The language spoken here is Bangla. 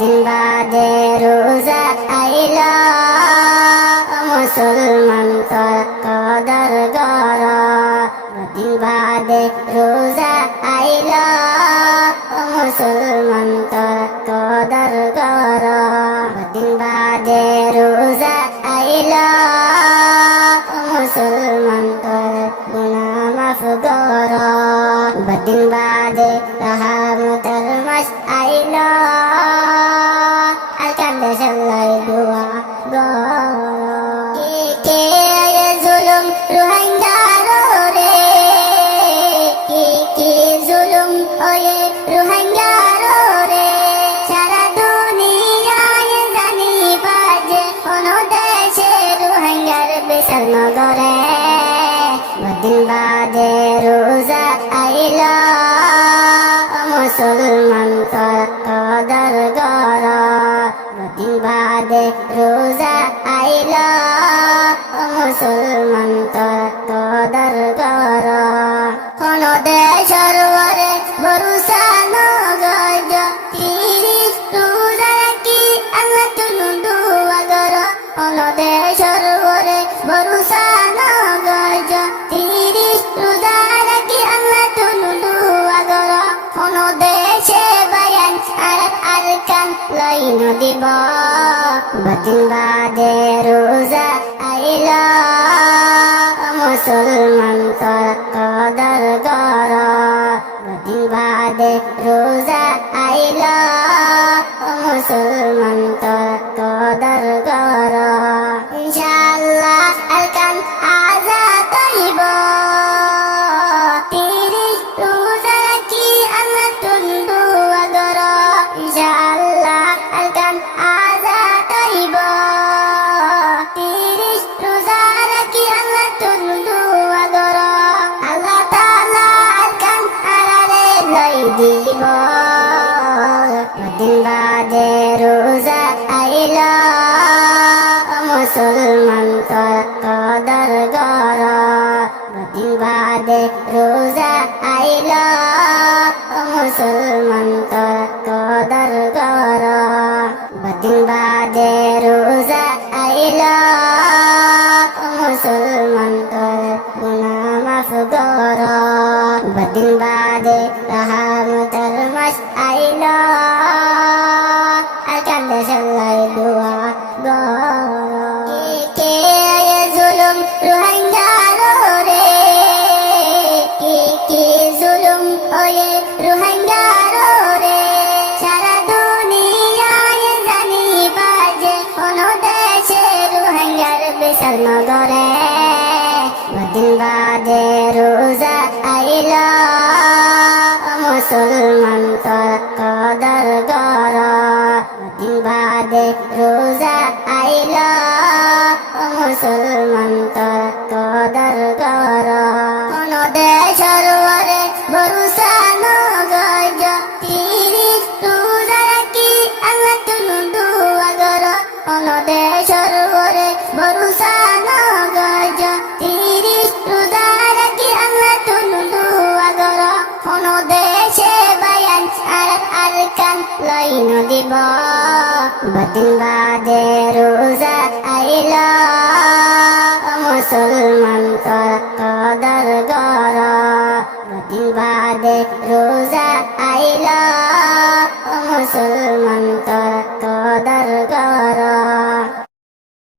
বদিন বাদে রোজা আইল মুসলমান তোর কদর গর বদিন বাদে রোজা আইল মুসলমান তোর কদর গর বদিন বাদে রোজা আইল মুসলমান তোর গুনাহ মাফ গর বদিন বাদে রহমতের মাস আইল আর কান্দে সবাই দোয়া গর কে জুলুম রোহিঙ্গার রে কি জুলুম ওয়ে রোহিঙ্গার রে সারা দুনিয়ায় জানি বাজে কোন দেশে রোহিঙ্গার বিশাল নগরে বদিন বাদে রোজা আইল মুসলমান তোর কদর গর বদিন বাদে রোজা আইল মুসলমান তোর কদর গর কোন দেশর ওরে ভরসা নগজ 30 রোজা রাখি আল্লাহ তুলু দোয়া গর কোন দেশর ওরে ভরসা নগজ 30 রোজা রাখি আল্লাহ তুলু দোয়া গর কোন দেশে বায়ান আর কান লাইন দিব বদিন বাদে রোজা আইল মুসলমান তোর কদর গর বদিন বাদে রোজা আইল মুসলমান তোর কদর গর ইনশাআল্লাহ আর কান আজাদ হইব 30 রোজা রাখি আল্লাহ তুলু দোয়া গর ইনশাআল্লাহ আর কান আজাদ হইব 30 রোজা রাখি আল্লাহ তুলু দোয়া গর আল্লাহ তাআলা আর কান আরারে লই দিব বদিন বাদে রোজা আইল মুসলমান তোর কদর গর বদিন বাদে রোজা আইল মুসলমান তোর কদর গর বদিন বাদে রোজা আইল মুসলমান তোর গুনাহ মাফ গর বদিন বাদে রহমতের মাস আইল আর কান্দে সবাই দোয়া গর কে জুলুম রোহিঙ্গার রে কি জুলুম ওয়ে রোহিঙ্গার রে সারা দুনিয়ায় জানি বাজে কোন দেশে রোহিঙ্গার বিশাল নগরে বদিন বাদে রোজা আইল মুসলমান তোর কদর গর বদিন বাদে রোজা আইল মুসলমান তোর কদর গর কোন দেশর ওরে ভরসা নগজ 30 রোজা রাখি আল্লাহ তুলু দোয়া গর কোন দেশর ওরে ভরসা নগজ 30 রোজা রাখি আল্লাহ তুলু দোয়া গর কোন দেশে বায়ান আর কান লাইন দিব বদিন বাদে রোজা আইল মুসলমান তোর কদর গর বদিন বাদে রোজা আইল মুসলমান